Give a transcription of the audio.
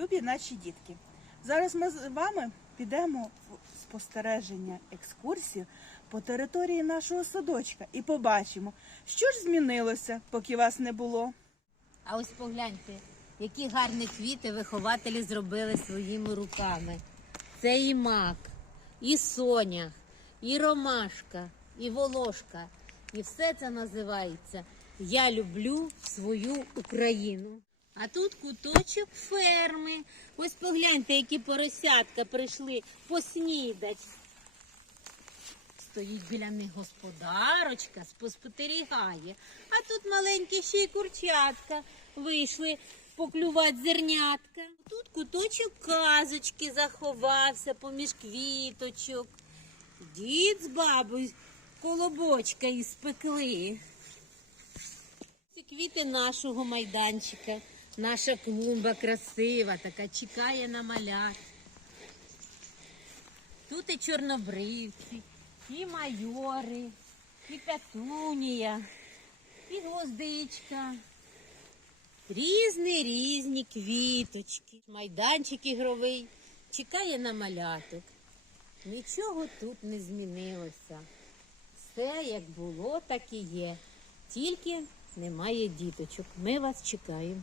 любі наші дітки. Зараз ми з вами підемо в спостереження екскурсію по території нашого садочка і побачимо, що ж змінилося, поки вас не було. А ось погляньте, які гарні квіти вихователі зробили своїми руками. Це і мак, і соня, і ромашка, і волошка. І все це називається Я люблю свою Україну. А тут куточок ферми. Ось погляньте, які поросятка прийшли поснідать. Стоїть біля них господарочка, спостерігає. А тут маленькі ще й курчатка вийшли поклювати зернятка. Тут куточок казочки заховався поміж квіточок. Дід з бабою колобочка іспекли. Це квіти нашого майданчика. Наша клумба красива, така чекає на малят. Тут і чорнобривці, і майори, і петунія, і гвоздичка. Різні різні квіточки. Майданчик ігровий чекає на маляток. Нічого тут не змінилося. Все як було, так і є. Тільки немає діточок. Ми вас чекаємо.